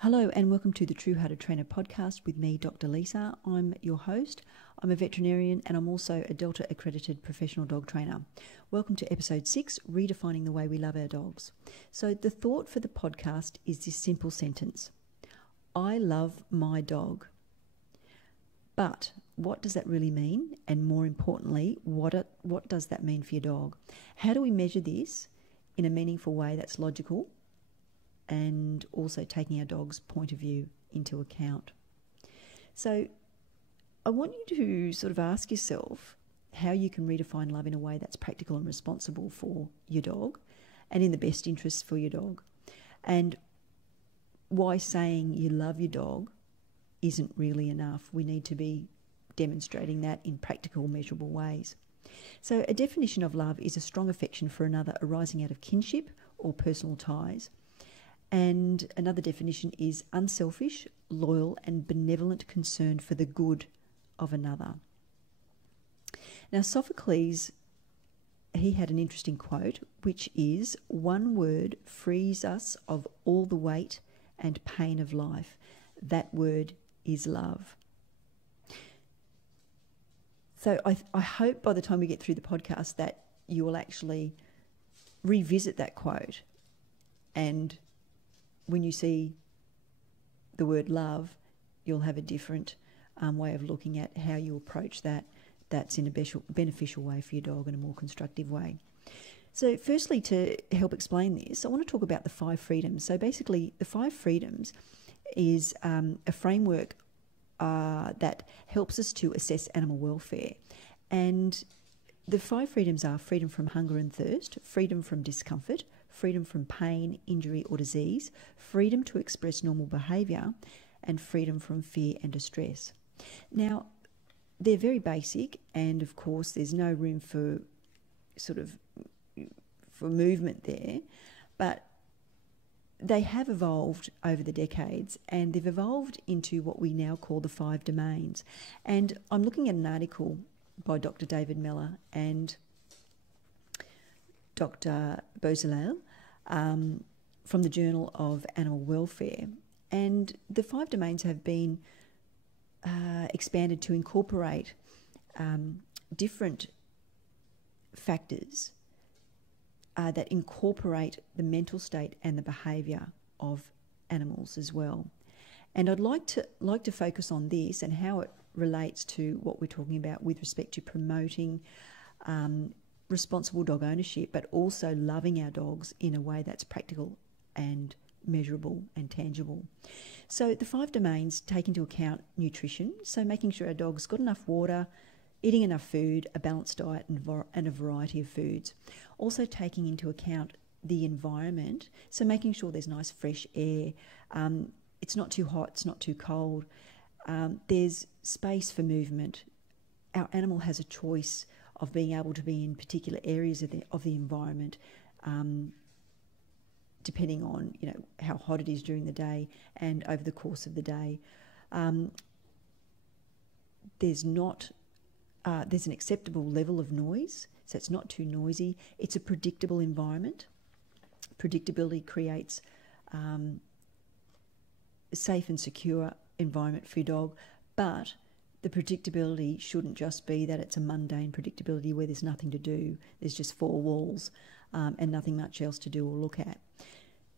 Hello and welcome to the True How to Train a podcast with me, Dr. Lisa. I'm your host. I'm a veterinarian and I'm also a Delta accredited professional dog trainer. Welcome to episode 6, Redefining the Way We Love Our Dogs. So the thought for the podcast is this simple sentence: I love my dog. But what does that really mean? And more importantly, what does that mean for your dog? How do we measure this in a meaningful way that's logical and also taking our dog's point of view into account? So I want you to sort of ask yourself how you can redefine love in a way that's practical and responsible for your dog and in the best interests for your dog, and why saying you love your dog isn't really enough. We need to be demonstrating that in practical, measurable ways. So a definition of love is a strong affection for another arising out of kinship or personal ties. And another definition is unselfish, loyal, and benevolent concern for the good of another. Now, Sophocles, he had an interesting quote, which is, "One word frees us of all the weight and pain of life. That word is love." So I hope by the time we get through the podcast that you will actually revisit that quote, and when you see the word love, you'll have a different way of looking at how you approach that's in a beneficial way for your dog and a more constructive way. So firstly, to help explain this, I want to talk about the 5 freedoms. So basically, the 5 freedoms is a framework that helps us to assess animal welfare. And the 5 freedoms are freedom from hunger and thirst, freedom from discomfort, freedom from pain, injury or disease, freedom to express normal behaviour, and freedom from fear and distress. Now, they're very basic, and of course there's no room for movement there, but they have evolved over the decades, and they've evolved into what we now call the 5 domains. And I'm looking at an article by Dr. David Mellor and Dr. Beausoleil from the Journal of Animal Welfare. And the 5 domains have been expanded to incorporate different factors that incorporate the mental state and the behaviour of animals as well. And I'd like to focus on this and how it relates to what we're talking about with respect to promoting responsible dog ownership, but also loving our dogs in a way that's practical and measurable and tangible. So the 5 domains take into account nutrition, so making sure our dog's got enough water, eating enough food, a balanced diet and a variety of foods. Also taking into account the environment, so making sure there's nice fresh air, it's not too hot, it's not too cold, there's space for movement. Our animal has a choice of being able to be in particular areas of the environment, depending on how hot it is during the day and over the course of the day. There's an acceptable level of noise, so it's not too noisy. It's a predictable environment. Predictability creates a safe and secure environment for your dog, but the predictability shouldn't just be that it's a mundane predictability where there's nothing to do. There's just 4 walls and nothing much else to do or look at.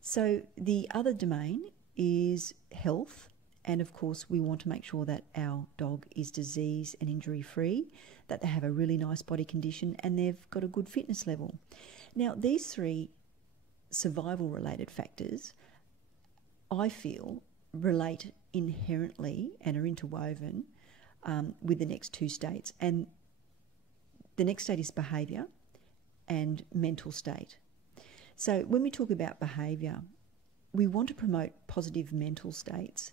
So the other domain is health. And of course, we want to make sure that our dog is disease and injury free, that they have a really nice body condition and they've got a good fitness level. Now, these 3 survival related factors, I feel, relate inherently and are interwoven with the next 2 states. And the next state is behaviour and mental state. So when we talk about behaviour, we want to promote positive mental states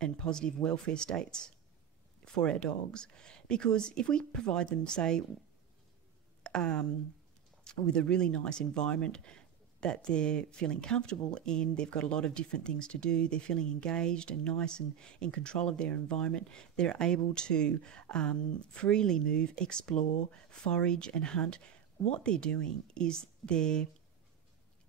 and positive welfare states for our dogs, because if we provide them, say, with a really nice environment that they're feeling comfortable in, they've got a lot of different things to do, they're feeling engaged and nice and in control of their environment, they're able to freely move, explore, forage and hunt. What they're doing is they're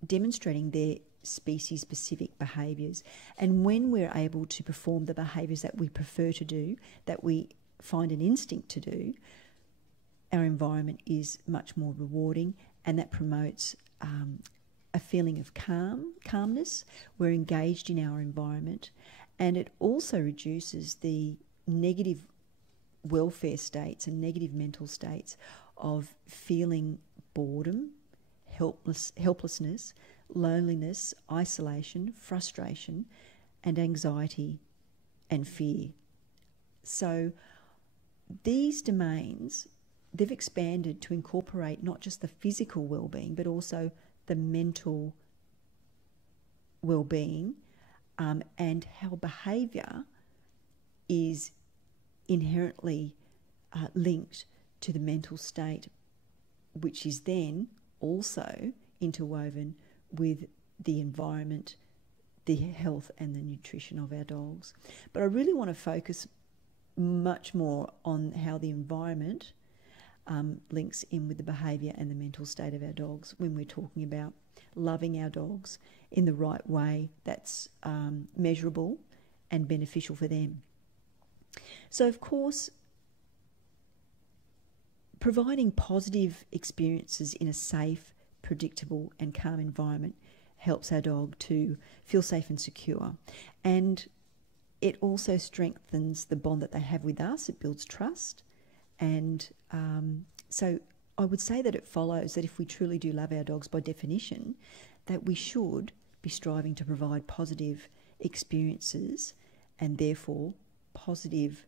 demonstrating their species-specific behaviours. And when we're able to perform the behaviours that we prefer to do, that we find an instinct to do, our environment is much more rewarding, and that promotes a feeling of calmness. We're engaged in our environment, and it also reduces the negative welfare states and negative mental states of feeling boredom, helplessness, loneliness, isolation, frustration, and anxiety and fear. So these domains, they've expanded to incorporate not just the physical well-being, but also the mental well-being, and how behaviour is inherently linked to the mental state, which is then also interwoven with the environment, the health and the nutrition of our dogs. But I really want to focus much more on how the environment links in with the behaviour and the mental state of our dogs when we're talking about loving our dogs in the right way that's measurable and beneficial for them. So, of course, providing positive experiences in a safe, predictable and calm environment helps our dog to feel safe and secure. And it also strengthens the bond that they have with us. It builds trust. And so I would say that it follows that if we truly do love our dogs by definition, that we should be striving to provide positive experiences and therefore positive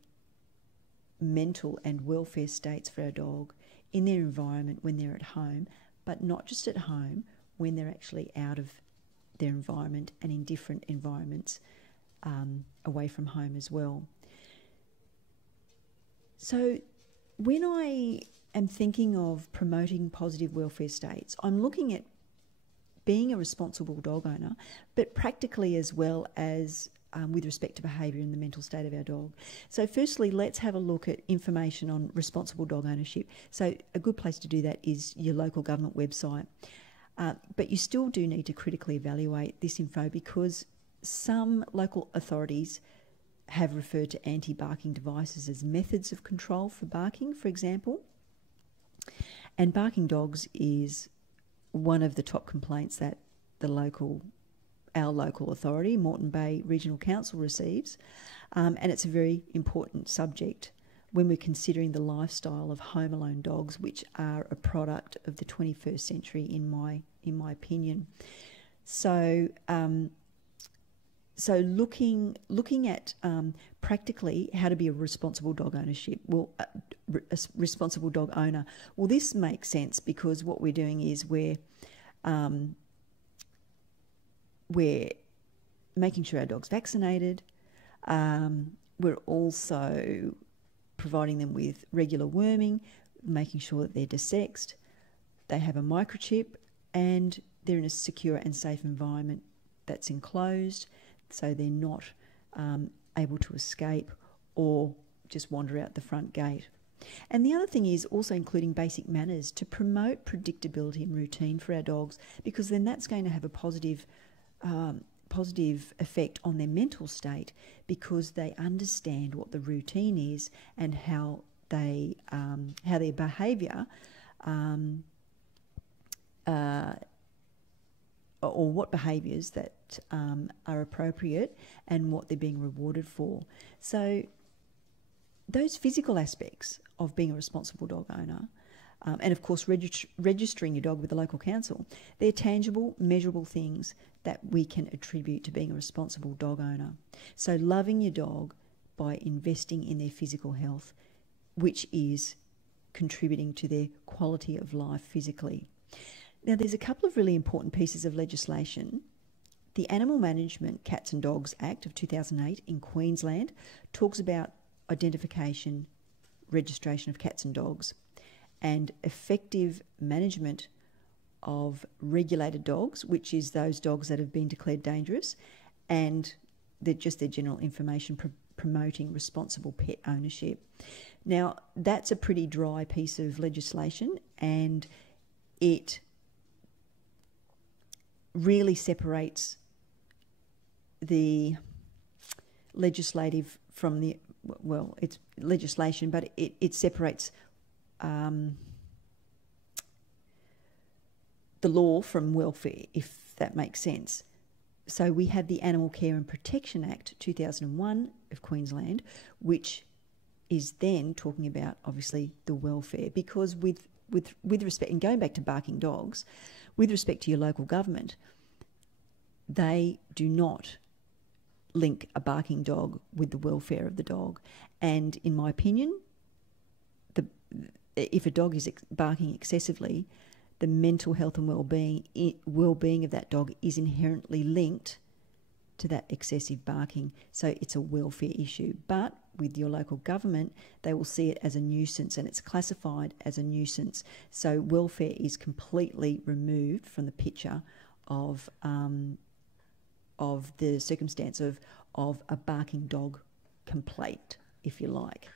mental and welfare states for our dog in their environment when they're at home, but not just at home, when they're actually out of their environment and in different environments away from home as well. So when I am thinking of promoting positive welfare states, I'm looking at being a responsible dog owner, but practically as well as with respect to behaviour and the mental state of our dog. So firstly, let's have a look at information on responsible dog ownership. So a good place to do that is your local government website. But you still do need to critically evaluate this info, because some local authorities have referred to anti-barking devices as methods of control for barking, for example. And barking dogs is one of the top complaints that our local authority, Moreton Bay Regional Council, receives. And it's a very important subject when we're considering the lifestyle of home alone dogs, which are a product of the 21st century, in my opinion. So looking at practically how to be a responsible dog responsible dog owner. Well, this makes sense, because what we're doing is we're making sure our dog's vaccinated. We're also providing them with regular worming, making sure that they're desexed, they have a microchip, and they're in a secure and safe environment that's enclosed, so they're not able to escape or just wander out the front gate. And the other thing is also including basic manners to promote predictability and routine for our dogs, because then that's going to have a positive effect on their mental state, because they understand what the routine is and how their behaviour or what behaviours that are appropriate and what they're being rewarded for. So those physical aspects of being a responsible dog owner, and of course registering your dog with the local council, they're tangible, measurable things that we can attribute to being a responsible dog owner. So loving your dog by investing in their physical health, which is contributing to their quality of life physically. Now, there's a couple of really important pieces of legislation. The Animal Management Cats and Dogs Act of 2008 in Queensland talks about identification, registration of cats and dogs, and effective management of regulated dogs, which is those dogs that have been declared dangerous, and their general information promoting responsible pet ownership. Now, that's a pretty dry piece of legislation, and it really separates the legislative from the, well, it's legislation, but it separates the law from welfare, if that makes sense. So we have the Animal Care and Protection Act 2001 of Queensland, which is then talking about, obviously, the welfare, because with respect, and going back to barking dogs, with respect to your local government, they do not link a barking dog with the welfare of the dog. And in my opinion, if a dog is barking excessively, the mental health and well-being of that dog is inherently linked to that excessive barking. So it's a welfare issue. But with your local government, they will see it as a nuisance, and it's classified as a nuisance. So welfare is completely removed from the picture of the circumstance of a barking dog complaint, if you like.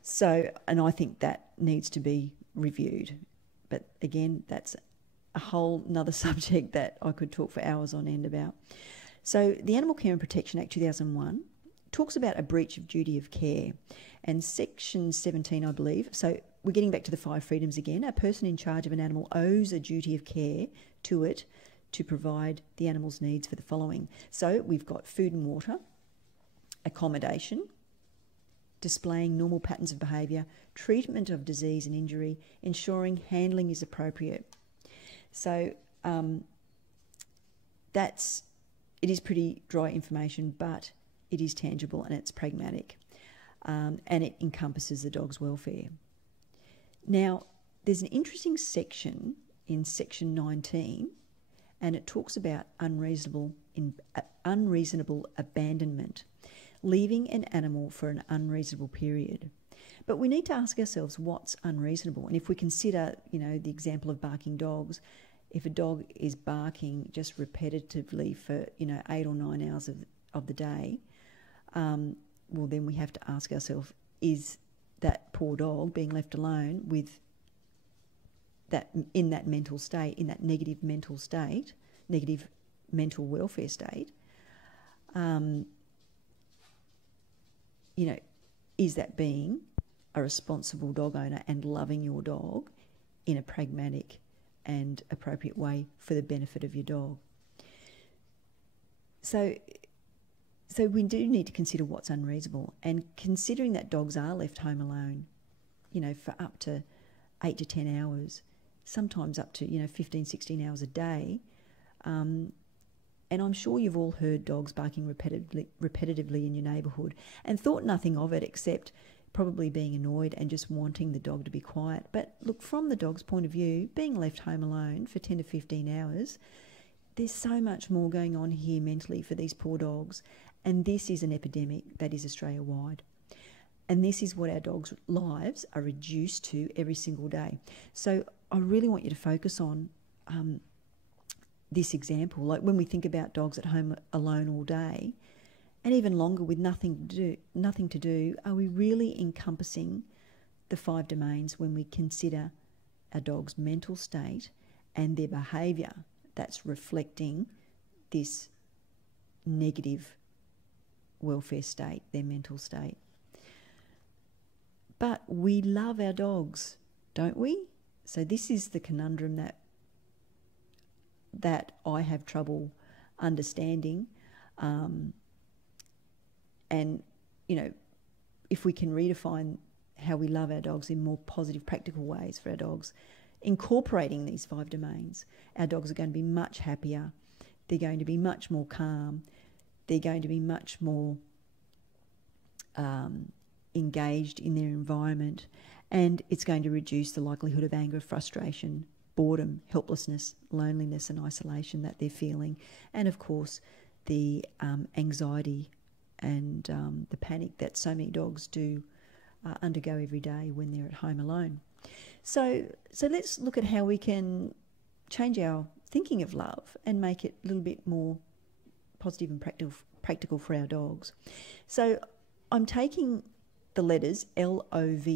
So, and I think that needs to be reviewed. But again, that's a whole nother subject that I could talk for hours on end about. So the Animal Care and Protection Act 2001 talks about a breach of duty of care. And Section 17, I believe, so we're getting back to the 5 freedoms again. A person in charge of an animal owes a duty of care to it to provide the animal's needs for the following. So we've got food and water, accommodation, displaying normal patterns of behaviour, treatment of disease and injury, ensuring handling is appropriate. So it is pretty dry information, but it is tangible and it's pragmatic, and it encompasses the dog's welfare. Now, there's an interesting section in Section 19, and it talks about unreasonable abandonment, leaving an animal for an unreasonable period. But we need to ask ourselves what's unreasonable. And if we consider, the example of barking dogs, if a dog is barking just repetitively for, 8 or 9 hours of the day, well, then we have to ask ourselves, is that poor dog being left alone with that, in that mental state, in that negative mental welfare state, is that being a responsible dog owner and loving your dog in a pragmatic and appropriate way for the benefit of your dog? So we do need to consider what's unreasonable, and considering that dogs are left home alone, for up to 8 to 10 hours, sometimes up to, 15, 16 hours a day. And I'm sure you've all heard dogs barking repetitively in your neighbourhood and thought nothing of it except probably being annoyed and just wanting the dog to be quiet. But look, from the dog's point of view, being left home alone for 10 to 15 hours, there's so much more going on here mentally for these poor dogs. And this is an epidemic that is Australia-wide. And this is what our dogs' lives are reduced to every single day. So I really want you to focus on this example. Like when we think about dogs at home alone all day, and even longer with nothing to do, are we really encompassing the 5 domains when we consider a dog's mental state and their behaviour that's reflecting this negative welfare state, their mental state? But we love our dogs, don't we? So this is the conundrum that I have trouble understanding. And, if we can redefine how we love our dogs in more positive, practical ways for our dogs, incorporating these 5 domains, our dogs are going to be much happier. They're going to be much more calm. They're going to be much more engaged in their environment, and it's going to reduce the likelihood of anger, frustration, boredom, helplessness, loneliness and isolation that they're feeling, and of course the anxiety and the panic that so many dogs do undergo every day when they're at home alone. So let's look at how we can change our thinking of love and make it a little bit more positive and practical for our dogs. So I'm taking the letters LOVE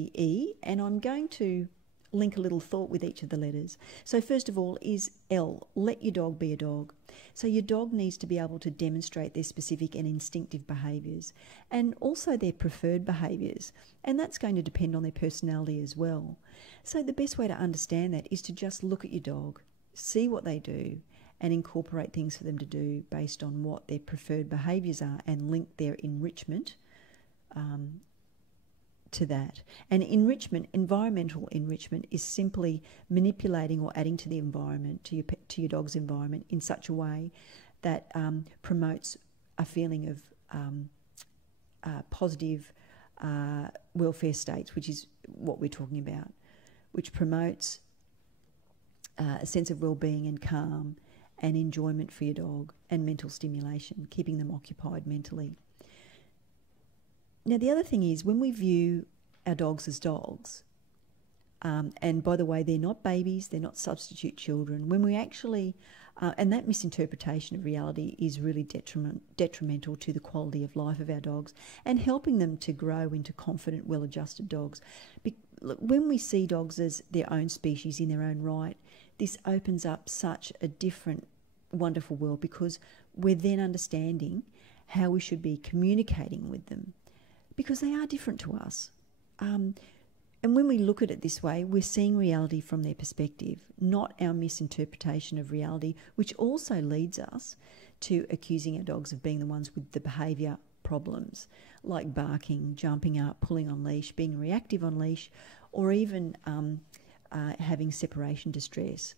and I'm going to link a little thought with each of the letters. So first of all is L, let your dog be a dog. So your dog needs to be able to demonstrate their specific and instinctive behaviours and also their preferred behaviours, and that's going to depend on their personality as well. So the best way to understand that is to just look at your dog, see what they do, and incorporate things for them to do based on what their preferred behaviours are and link their enrichment to that. And enrichment, environmental enrichment, is simply manipulating or adding to the environment, to your dog's environment, in such a way that promotes a feeling of positive welfare states, which is what we're talking about, which promotes a sense of well-being and calm and enjoyment for your dog and mental stimulation, keeping them occupied mentally. Now, the other thing is, when we view our dogs as dogs, and by the way, they're not babies, they're not substitute children, when we actually, and that misinterpretation of reality is really detrimental to the quality of life of our dogs and helping them to grow into confident, well-adjusted dogs. When we see dogs as their own species in their own right, this opens up such a different, wonderful world, because we're then understanding how we should be communicating with them, because they are different to us. And when we look at it this way, we're seeing reality from their perspective, not our misinterpretation of reality, which also leads us to accusing our dogs of being the ones with the behaviour problems, like barking, jumping up, pulling on leash, being reactive on leash, or even having separation distress.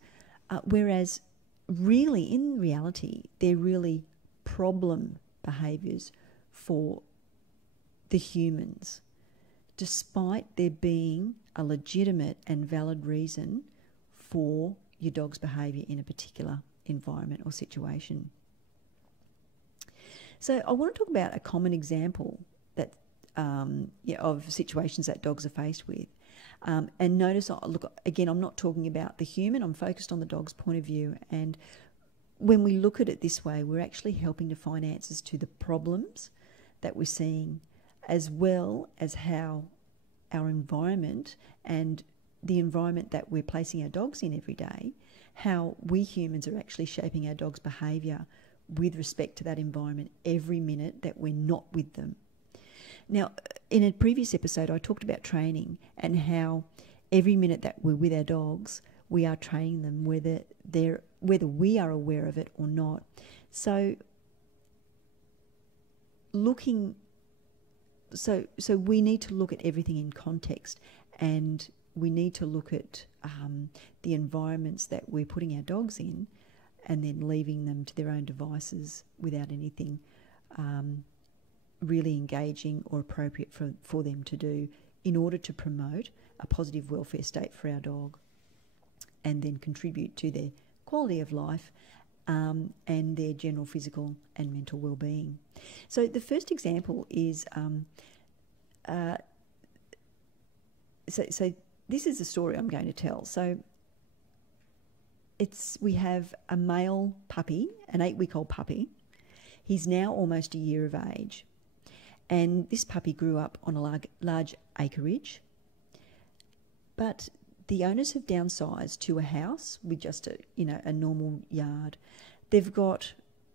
Whereas really, in reality, they're really problem behaviours for the humans, despite there being a legitimate and valid reason for your dog's behaviour in a particular environment or situation. So I want to talk about a common example that of situations that dogs are faced with. And notice, look, again, I'm not talking about the human, I'm focused on the dog's point of view. And when we look at it this way, we're actually helping to find answers to the problems that we're seeing, as well as how our environment and the environment that we're placing our dogs in every day, how we humans are actually shaping our dog's behaviour with respect to that environment every minute that we're not with them. Now, in a previous episode, I talked about training and how every minute that we're with our dogs, we are training them, whether we are aware of it or not. So we need to look at everything in context, and we need to look at the environments that we're putting our dogs in, and then leaving them to their own devices without anything really engaging or appropriate for them to do, in order to promote a positive welfare state for our dog, and then contribute to their quality of life and their general physical and mental well-being. So the first example is, so this is the story I'm going to tell. So we have a male puppy, an 8-week-old puppy. He's now almost a year of age. And this puppy grew up on a large acreage, but the owners have downsized to a house with just a normal yard. They've got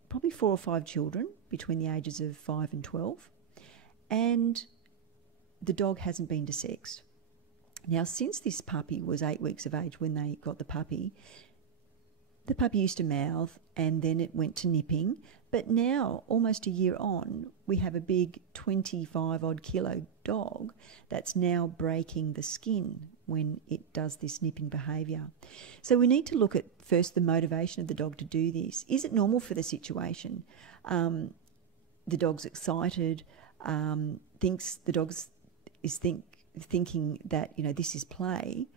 probably 4 or 5 children between the ages of 5 and 12, and the dog hasn't been desexed. Now, since this puppy was 8 weeks of age when they got the puppy used to mouth, and then it went to nipping. But now, almost a year on, we have a big 25-odd kilo dog that's now breaking the skin when it does this nipping behaviour. So we need to look at first the motivation of the dog to do this. Is it normal for the situation? The dog's excited, thinks the dog is thinking that this is play.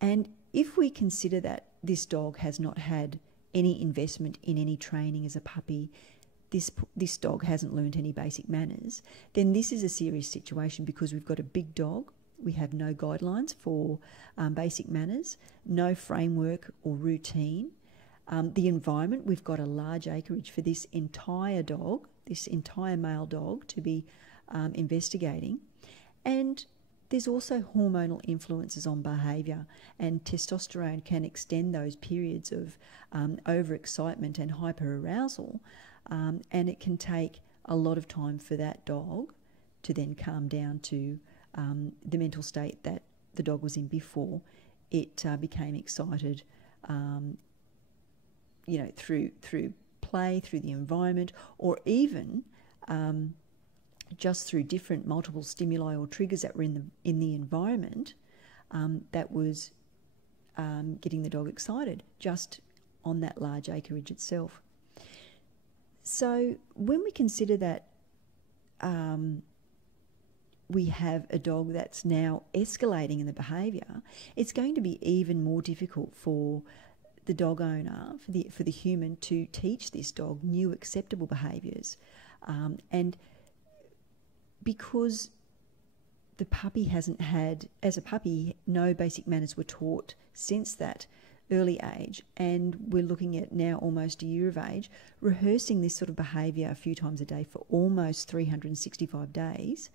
And if we consider that this dog has not had any investment in any training as a puppy, this dog hasn't learnt any basic manners, then this is a serious situation, because we've got a big dog, we have no guidelines for basic manners, no framework or routine. The environment, we've got a large acreage for this entire dog, this entire male dog, to be investigating. And There's also hormonal influences on behaviour, and testosterone can extend those periods of overexcitement and hyperarousal, and it can take a lot of time for that dog to then calm down to the mental state that the dog was in before it became excited, through play, through the environment, or even just through different multiple stimuli or triggers that were in the environment that was getting the dog excited just on that large acreage itself. So when we consider that we have a dog that's now escalating in the behaviour, it's going to be even more difficult for the dog owner, for the human, to teach this dog new acceptable behaviours. And because the puppy hasn't had, as a puppy, no basic manners were taught since that early age, and we're looking at now almost a year of age, rehearsing this sort of behaviour a few times a day for almost 365 days,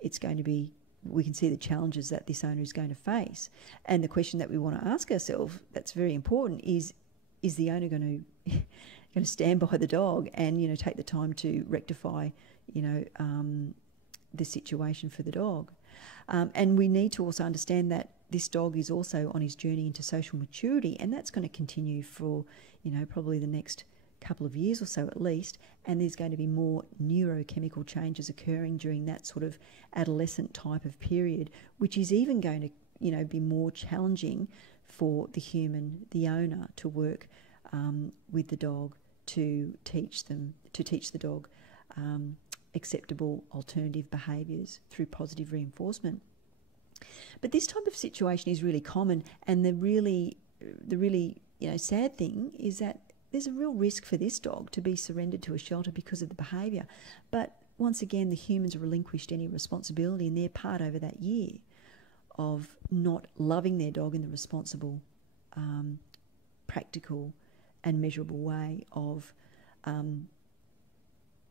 it's going to be, we can see the challenges that this owner is going to face. And the question that we want to ask ourselves, that's very important, is the owner going to stand by the dog and, take the time to rectify, the situation for the dog? And we need to also understand that this dog is also on his journey into social maturity, and that's going to continue for, probably the next couple of years or so at least, and there's going to be more neurochemical changes occurring during that sort of adolescent type of period, which is even going to, be more challenging for the human, the owner, to work with the dog to teach the dog acceptable alternative behaviours through positive reinforcement. But this type of situation is really common, and the really sad thing is that there's a real risk for this dog to be surrendered to a shelter because of the behaviour. But once again, the humans relinquished any responsibility in their part over that year of not loving their dog in the responsible, practical and measurable way of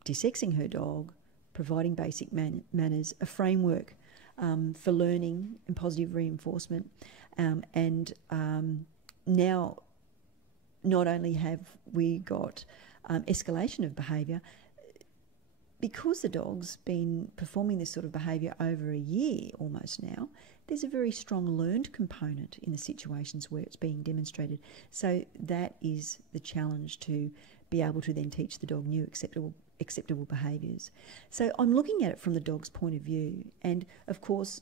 desexing her dog, providing basic manners, a framework for learning and positive reinforcement. And now not only have we got escalation of behaviour, because the dog's been performing this sort of behaviour over a year almost now, there's a very strong learned component in the situations where it's being demonstrated. So that is the challenge, to be able to then teach the dog new acceptable behaviours. So I'm looking at it from the dog's point of view, and of course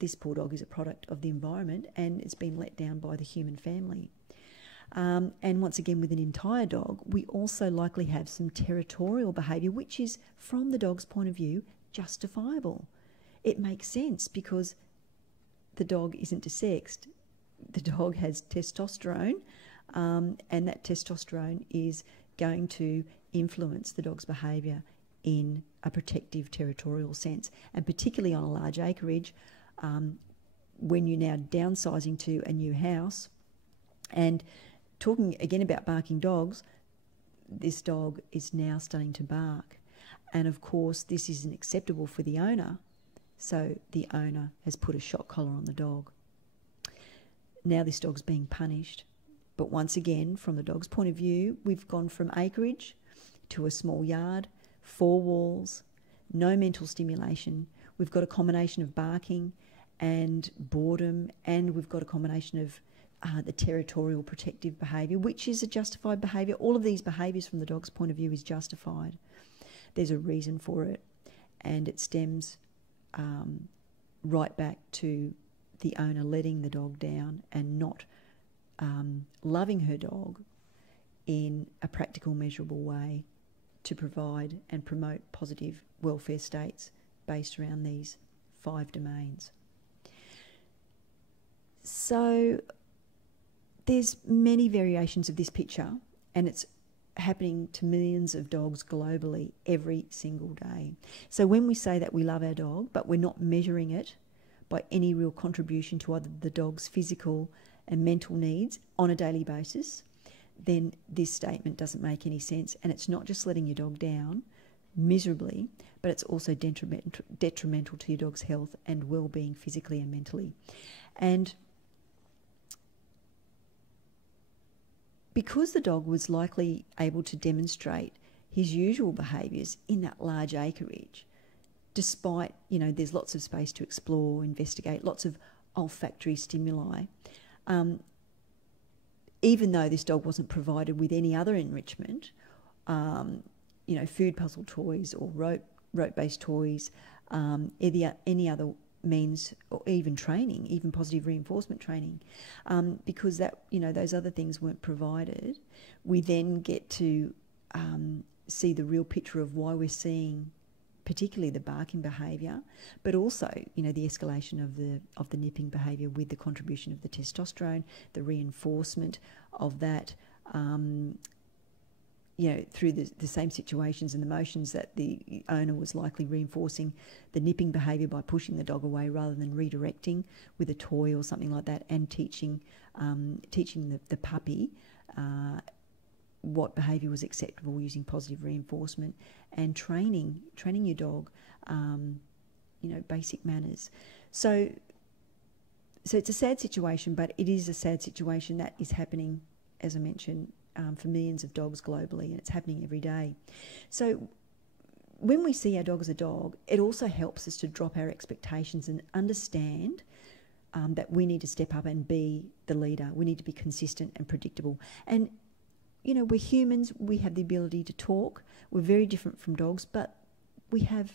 this poor dog is a product of the environment, and it's been let down by the human family. And once again, with an entire dog, we also likely have some territorial behaviour, which is, from the dog's point of view, justifiable. It makes sense because the dog isn't desexed. The dog has testosterone, and that testosterone is going to influence the dog's behaviour in a protective territorial sense, and particularly on a large acreage, when you're now downsizing to a new house. And talking again about barking dogs, this dog is now starting to bark, and of course this isn't acceptable for the owner, so the owner has put a shock collar on the dog. Now this dog's being punished. But once again, from the dog's point of view, we've gone from acreage to a small yard, 4 walls, no mental stimulation. We've got a combination of barking and boredom, and we've got a combination of the territorial protective behaviour, which is a justified behaviour. All of these behaviours from the dog's point of view is justified. There's a reason for it, and it stems right back to the owner letting the dog down and not loving her dog in a practical, measurable way to provide and promote positive welfare states based around these 5 domains. So there's many variations of this picture, and it's happening to millions of dogs globally every single day. So when we say that we love our dog, but we're not measuring it by any real contribution to either the dog's physical and mental needs on a daily basis, then this statement doesn't make any sense. And it's not just letting your dog down miserably, but it's also detrimental to your dog's health and well-being physically and mentally. And because the dog was likely able to demonstrate his usual behaviours in that large acreage, despite, there's lots of space to explore, investigate, lots of olfactory stimuli, even though this dog wasn't provided with any other enrichment, food puzzle toys or rope-based toys, any other means, or even training, even positive reinforcement training, because that, those other things weren't provided, we then get to see the real picture of why we're seeing particularly the barking behaviour, but also, the escalation of the nipping behaviour with the contribution of the testosterone, the reinforcement of that, through the same situations and the motions that the owner was likely reinforcing the nipping behaviour by pushing the dog away rather than redirecting with a toy or something like that, and teaching the puppy what behaviour was acceptable using positive reinforcement, and training your dog, basic manners. So it's a sad situation, but it is a sad situation that is happening, as I mentioned, for millions of dogs globally, and it's happening every day. So when we see our dog as a dog, it also helps us to drop our expectations and understand that we need to step up and be the leader. We need to be consistent and predictable. And we're humans, we have the ability to talk. We're very different from dogs, but we have,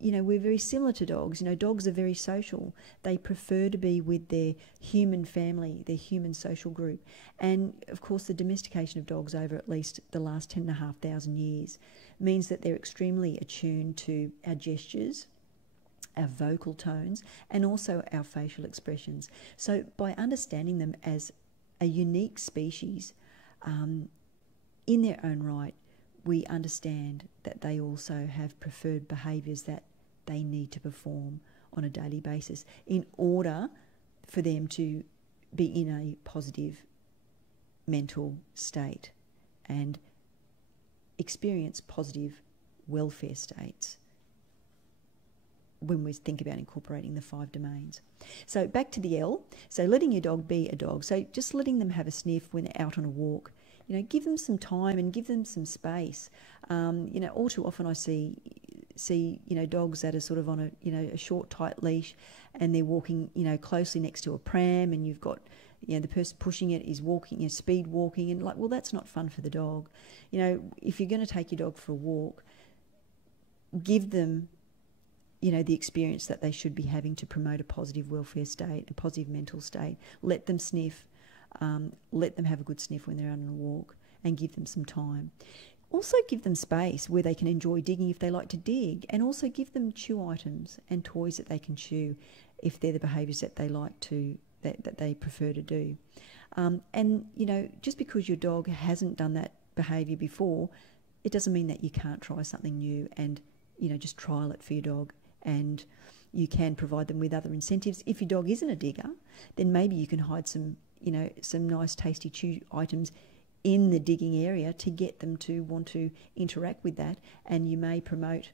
we're very similar to dogs. Dogs are very social. They prefer to be with their human family, their human social group. And, of course, the domestication of dogs over at least the last 10,500 years means that they're extremely attuned to our gestures, our vocal tones, and also our facial expressions. So by understanding them as a unique species, in their own right, we understand that they also have preferred behaviours that they need to perform on a daily basis in order for them to be in a positive mental state and experience positive welfare states when we think about incorporating the 5 domains. So back to the L. So letting your dog be a dog. So just letting them have a sniff when they're out on a walk. Give them some time and give them some space. All too often I see dogs that are sort of on a short, tight leash, and they're walking, closely next to a pram, and you've got, the person pushing it is walking, speed walking, and well, that's not fun for the dog. If you're going to take your dog for a walk, give them the experience that they should be having to promote a positive welfare state, a positive mental state. Let them sniff, let them have a good sniff when they're out on a walk, and give them some time. Also give them space where they can enjoy digging if they like to dig, and also give them chew items and toys that they can chew if they're the behaviours that they like to, that they prefer to do. And just because your dog hasn't done that behaviour before, it doesn't mean that you can't try something new and just trial it for your dog. And you can provide them with other incentives. If your dog isn't a digger, then maybe you can hide some nice tasty chew items in the digging area to get them to want to interact with that. And you may promote,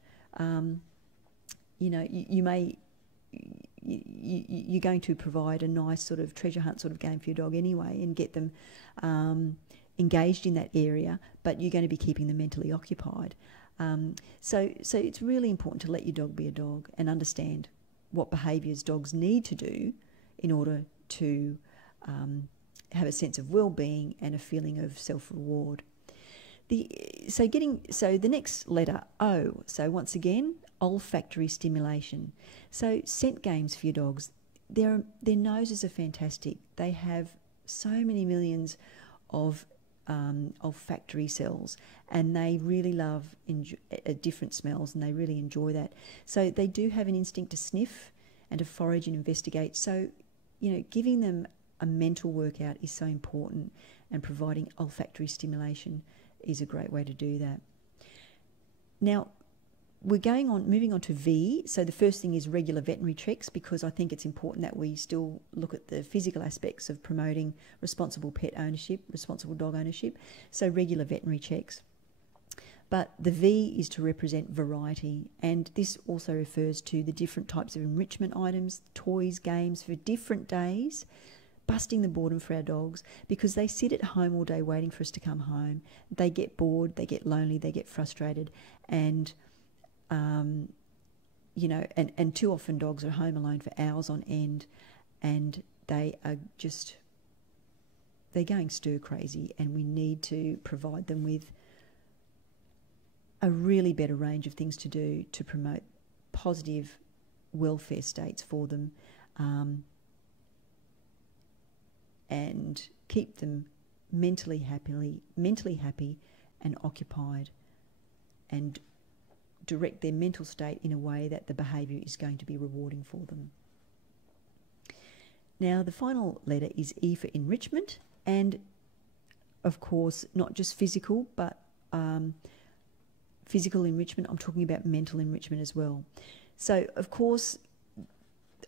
you're going to provide a nice sort of treasure hunt sort of game for your dog anyway, and get them engaged in that area, but you're going to be keeping them mentally occupied. So it's really important to let your dog be a dog and understand what behaviours dogs need to do in order to have a sense of well-being and a feeling of self-reward. So the next letter, O. So once again, olfactory stimulation. So scent games for your dogs. Their noses are fantastic. They have so many millions of olfactory cells, and they really love different smells, and they really enjoy that. So they do have an instinct to sniff and to forage and investigate. So, giving them a mental workout is so important, and providing olfactory stimulation is a great way to do that. Now, moving on to V. So the first thing is regular veterinary checks, because I think it's important that we still look at the physical aspects of promoting responsible pet ownership, responsible dog ownership. So regular veterinary checks. But the V is to represent variety, and this also refers to the different types of enrichment items, toys, games for different days, busting the boredom for our dogs, because they sit at home all day waiting for us to come home. They get bored, they get lonely, they get frustrated, and you know, and too often dogs are home alone for hours on end, and they're going stir crazy, and we need to provide them with a really better range of things to do to promote positive welfare states for them, and keep them mentally happy and occupied, and direct their mental state in a way that the behaviour is going to be rewarding for them. Now, the final letter is E for enrichment, and of course not just physical, but physical enrichment. I'm talking about mental enrichment as well. So of course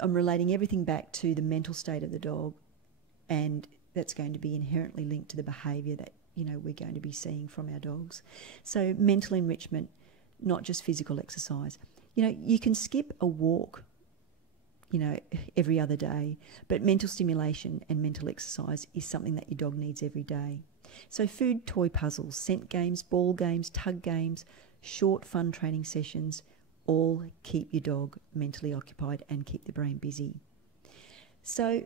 I'm relating everything back to the mental state of the dog, and that's going to be inherently linked to the behaviour that, you know, we're going to be seeing from our dogs. So mental enrichment, not just physical exercise. You know, you can skip a walk, you know, every other day, but mental stimulation and mental exercise is something that your dog needs every day. So food, toy puzzles, scent games, ball games, tug games, short fun training sessions, all keep your dog mentally occupied and keep the brain busy. So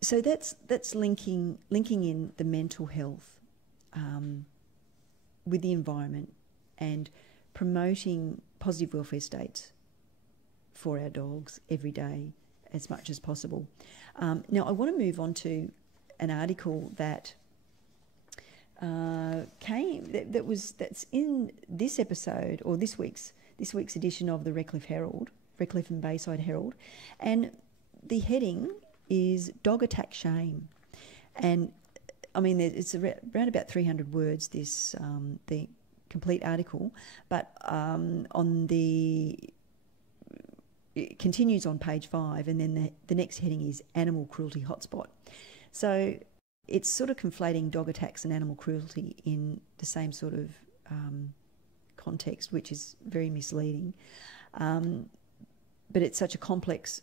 that's linking in the mental health with the environment and promoting positive welfare states for our dogs every day as much as possible. Now I want to move on to an article that that's in this episode, or this week's edition of the Redcliffe Herald, Redcliffe and Bayside Herald, and the heading is "Dog Attack Shame," and I mean it's around about 300 words. This the complete article, but it continues on page 5, and then the next heading is Animal Cruelty Hotspot. So it's sort of conflating dog attacks and animal cruelty in the same sort of context, which is very misleading. But it's such a complex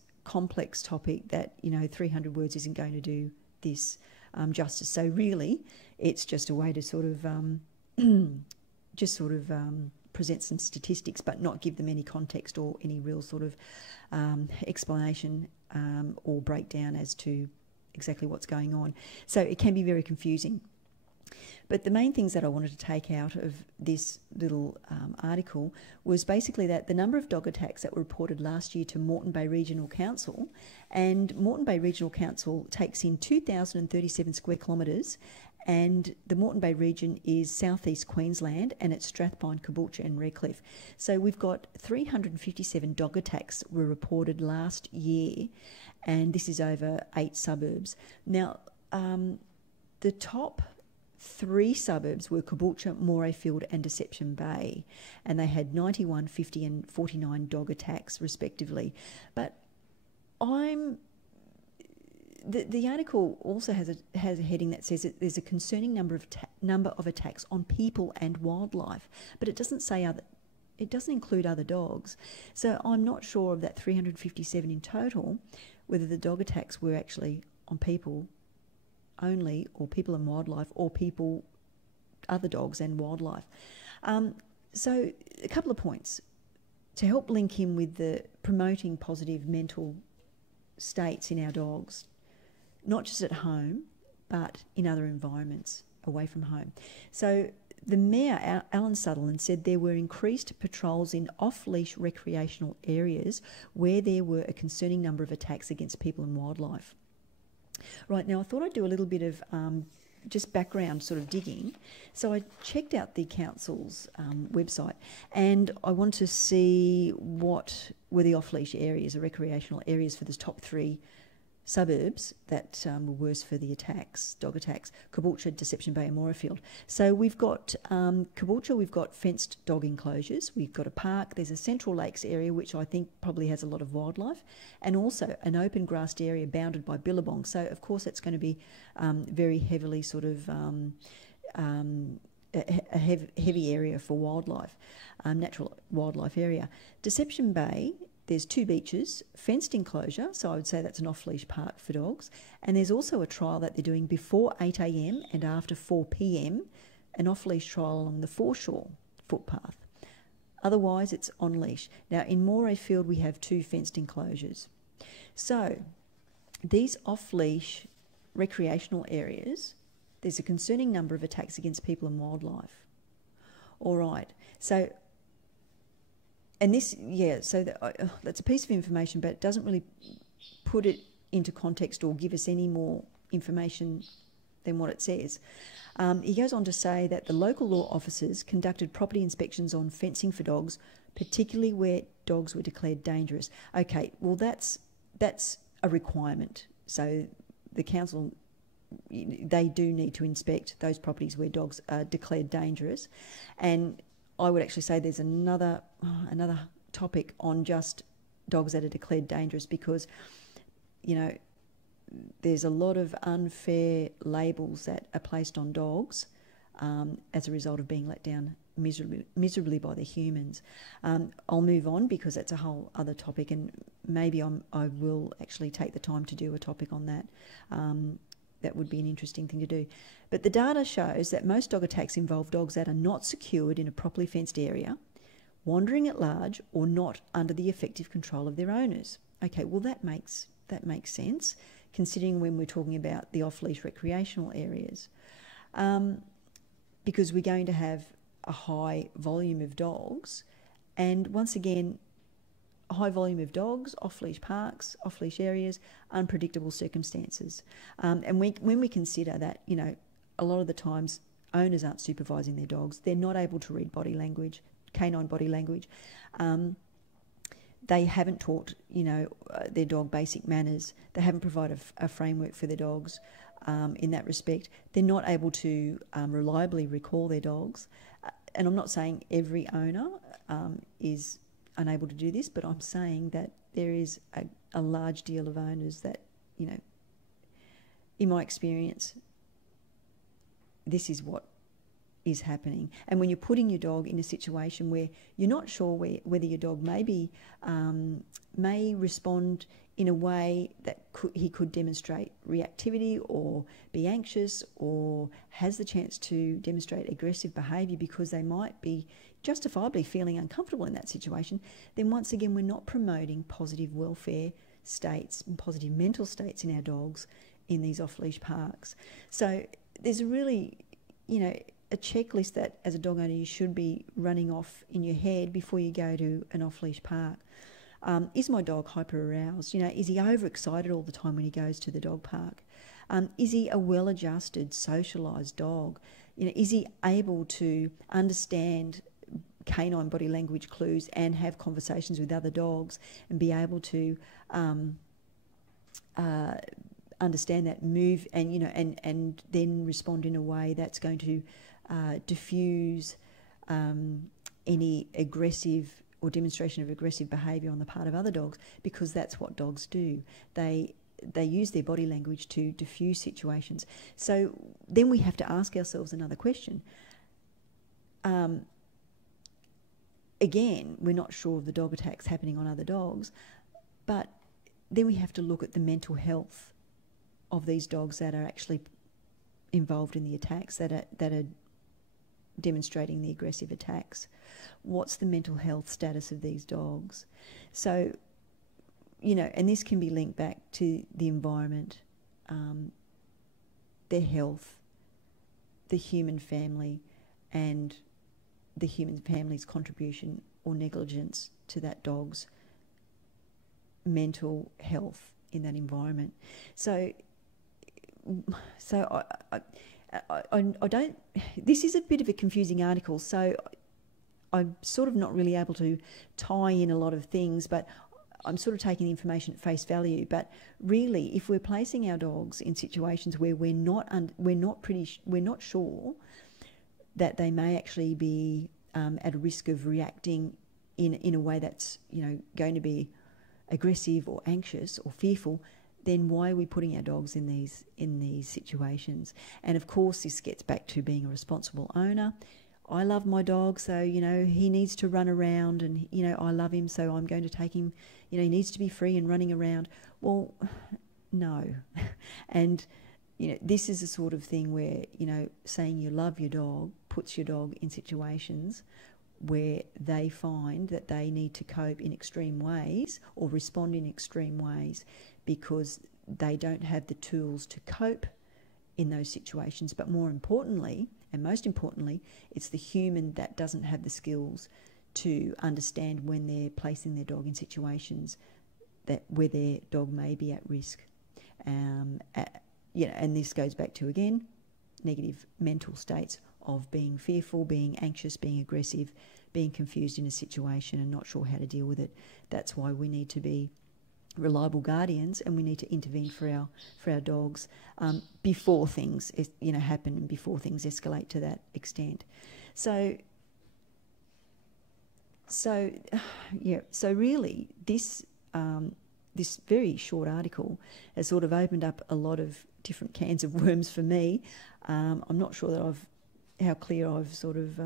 topic that, you know, 300 words isn't going to do this justice. So really, it's just a way to sort of present some statistics, but not give them any context or any real sort of explanation or breakdown as to exactly what's going on. So it can be very confusing. But the main things that I wanted to take out of this little article was basically that the number of dog attacks that were reported last year to Moreton Bay Regional Council, and Moreton Bay Regional Council takes in 2,037 square kilometres, and the Moreton Bay region is southeast Queensland, and it's Strathpine, Caboolture and Redcliffe. So we've got 357 dog attacks were reported last year, and this is over 8 suburbs. Now, the top 3 suburbs were Caboolture, Morayfield and Deception Bay, and they had 91, 50 and 49 dog attacks respectively. But the article also has a heading that says that there's a concerning number of attacks on people and wildlife, but it doesn't say it doesn't include other dogs. So I'm not sure of that 357 in total, whether the dog attacks were actually on people only, or people and wildlife, or people, other dogs and wildlife. So a couple of points to help link in with the promoting positive mental states in our dogs, not just at home, but in other environments away from home. So the Mayor, Alan Sutherland, said there were increased patrols in off-leash recreational areas where there were a concerning number of attacks against people and wildlife. Right, now I thought I'd do a little bit of just background sort of digging. So I checked out the council's website, and I want to see what were the off-leash areas or recreational areas for the top 3 suburbs that were worse for the attacks, dog attacks: Caboolture, Deception Bay and Morayfield. So we've got Caboolture, we've got fenced dog enclosures, we've got a park, there's a Central Lakes area which I think probably has a lot of wildlife, and also an open grassed area bounded by billabong. So of course it's going to be very heavily sort of a heavy area for wildlife, natural wildlife area. Deception Bay, there's 2 beaches, fenced enclosure, so I would say that's an off-leash park for dogs, and there's also a trial that they're doing before 8 a.m. and after 4 p.m, an off-leash trial along the foreshore footpath. Otherwise, it's on-leash. Now, in Moray Field, we have 2 fenced enclosures. So, these off-leash recreational areas, there's a concerning number of attacks against people and wildlife. All right, so, and this, so that's a piece of information, but it doesn't really put it into context or give us any more information than what it says. He goes on to say that the local law officers conducted property inspections on fencing for dogs, particularly where dogs were declared dangerous. Okay, well that's a requirement. So the council, they do need to inspect those properties where dogs are declared dangerous. And I would actually say there's another topic on just dogs that are declared dangerous, because, you know, there's a lot of unfair labels that are placed on dogs as a result of being let down miserably by the humans. I'll move on because that's a whole other topic, and maybe I will actually take the time to do a topic on that. That would be an interesting thing to do. But the data shows that most dog attacks involve dogs that are not secured in a properly fenced area, wandering at large, or not under the effective control of their owners. Okay, well that makes sense, considering when we're talking about the off-leash recreational areas, because we're going to have a high volume of dogs, and once again, a high volume of dogs, off-leash parks, off-leash areas, unpredictable circumstances. And when we consider that, you know, a lot of the times owners aren't supervising their dogs, they're not able to read body language, canine body language. They haven't taught, you know, their dog basic manners. They haven't provided a framework for their dogs in that respect. They're not able to reliably recall their dogs. And I'm not saying every owner is unable to do this, but I'm saying that there is a large deal of owners that, you know, in my experience, this is what is happening. And when you're putting your dog in a situation where you're not sure whether your dog may respond in a way that he could demonstrate reactivity or be anxious, or has the chance to demonstrate aggressive behaviour because they might be justifiably feeling uncomfortable in that situation, then once again we're not promoting positive welfare states and positive mental states in our dogs in these off-leash parks. So there's a really, you know, a checklist that as a dog owner you should be running off in your head before you go to an off-leash park. Is my dog hyper-aroused? You know, is he overexcited all the time when he goes to the dog park? Is he a well-adjusted, socialised dog? You know, is he able to understand canine body language clues and have conversations with other dogs and be able to understand that, move, and, you know, and then respond in a way that's going to diffuse any aggressive or demonstration of aggressive behaviour on the part of other dogs, because that's what dogs do. They use their body language to diffuse situations. So then we have to ask ourselves another question. Again, we're not sure of the dog attacks happening on other dogs, but then we have to look at the mental health of these dogs that are actually involved in the attacks, that are demonstrating the aggressive attacks. What's the mental health status of these dogs? So, you know, and this can be linked back to the environment, their health, the human family, and the human family's contribution or negligence to that dog's mental health in that environment. So I don't. This is a bit of a confusing article, so I'm sort of not really able to tie in a lot of things, but I'm sort of taking the information at face value. But really, if we're placing our dogs in situations where we're not sure that they may actually be at a risk of reacting in a way that's, you know, going to be aggressive or anxious or fearful, then why are we putting our dogs in these situations? And of course, this gets back to being a responsible owner. I love my dog, so, he needs to run around, and, I love him, so I'm going to take him, he needs to be free and running around. Well, no. And, this is the sort of thing where, saying you love your dog puts your dog in situations where they find that they need to cope in extreme ways or respond in extreme ways because they don't have the tools to cope in those situations. But more importantly, and most importantly, it's the human that doesn't have the skills to understand when they're placing their dog in situations where their dog may be at risk. And this goes back to, again, negative mental states of being fearful, being anxious, being aggressive, being confused in a situation and not sure how to deal with it. That's why we need to be reliable guardians, and we need to intervene for our dogs before things happen and before things escalate to that extent. So really this very short article has sort of opened up a lot of different cans of worms for me. I'm not sure that how clear I've sort of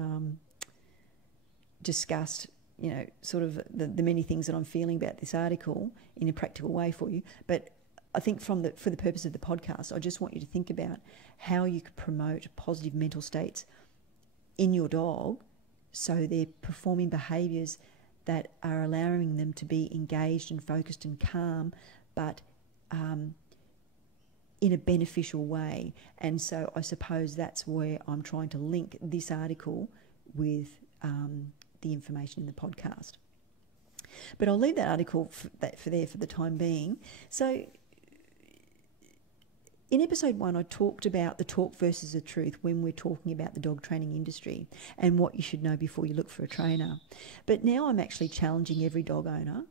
discussed, sort of the many things that I'm feeling about this article in a practical way for you. But I think for the purpose of the podcast, I just want you to think about how you could promote positive mental states in your dog so they're performing behaviours that are allowing them to be engaged and focused and calm, but in a beneficial way. And so I suppose that's where I'm trying to link this article with the information in the podcast. But I'll leave that article for the time being. So in episode 1, I talked about the talk versus the truth when we're talking about the dog training industry and what you should know before you look for a trainer. But now I'm actually challenging every dog owner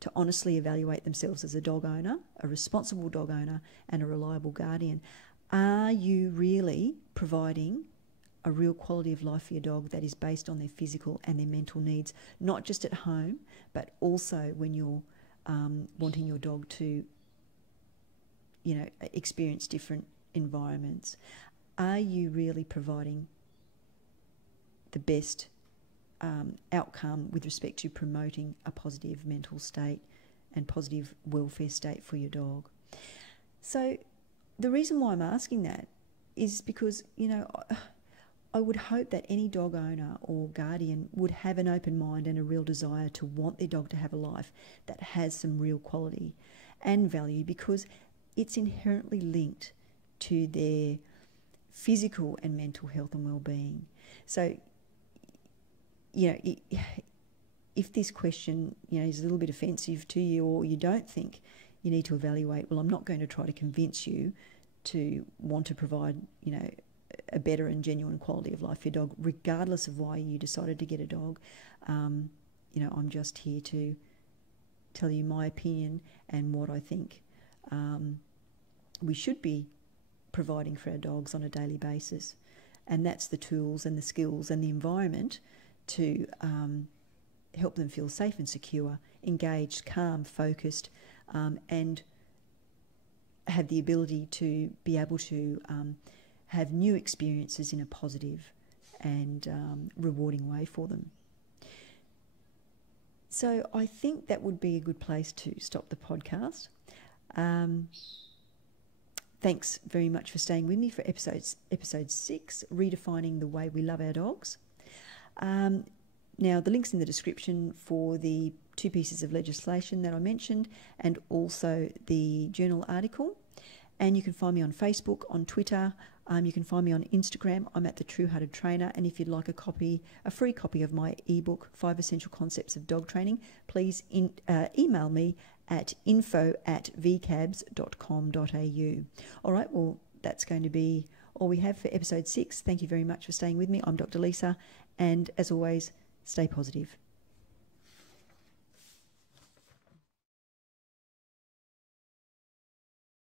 to honestly evaluate themselves as a dog owner, a responsible dog owner, and a reliable guardian. Are you really providing a real quality of life for your dog that is based on their physical and their mental needs, not just at home, but also when you're wanting your dog to, experience different environments? Are you really providing the best outcome with respect to promoting a positive mental state and positive welfare state for your dog? So the reason why I'm asking that is because, I would hope that any dog owner or guardian would have an open mind and a real desire to want their dog to have a life that has some real quality and value, because it's inherently linked to their physical and mental health and well-being. So, if this question, is a little bit offensive to you, or you don't think you need to evaluate, well, I'm not going to try to convince you to want to provide, a better and genuine quality of life for your dog, regardless of why you decided to get a dog. I'm just here to tell you my opinion and what I think we should be providing for our dogs on a daily basis. And that's the tools and the skills and the environment to help them feel safe and secure, engaged, calm, focused, and have the ability to be able to have new experiences in a positive and rewarding way for them. So I think that would be a good place to stop the podcast. Thanks very much for staying with me for episode 6, Redefining the Way We Love Our Dogs. Now, the link's in the description for the 2 pieces of legislation that I mentioned, and also the journal article. And you can find me on Facebook, on Twitter. You can find me on Instagram. I'm at The True-Hearted Trainer. And if you'd like a free copy of my ebook, 5 Essential Concepts of Dog Training, please email me at info@vcabs.com.au. All right, well, that's going to be all we have for episode 6. Thank you very much for staying with me. I'm Dr. Lisa, and as always, stay positive.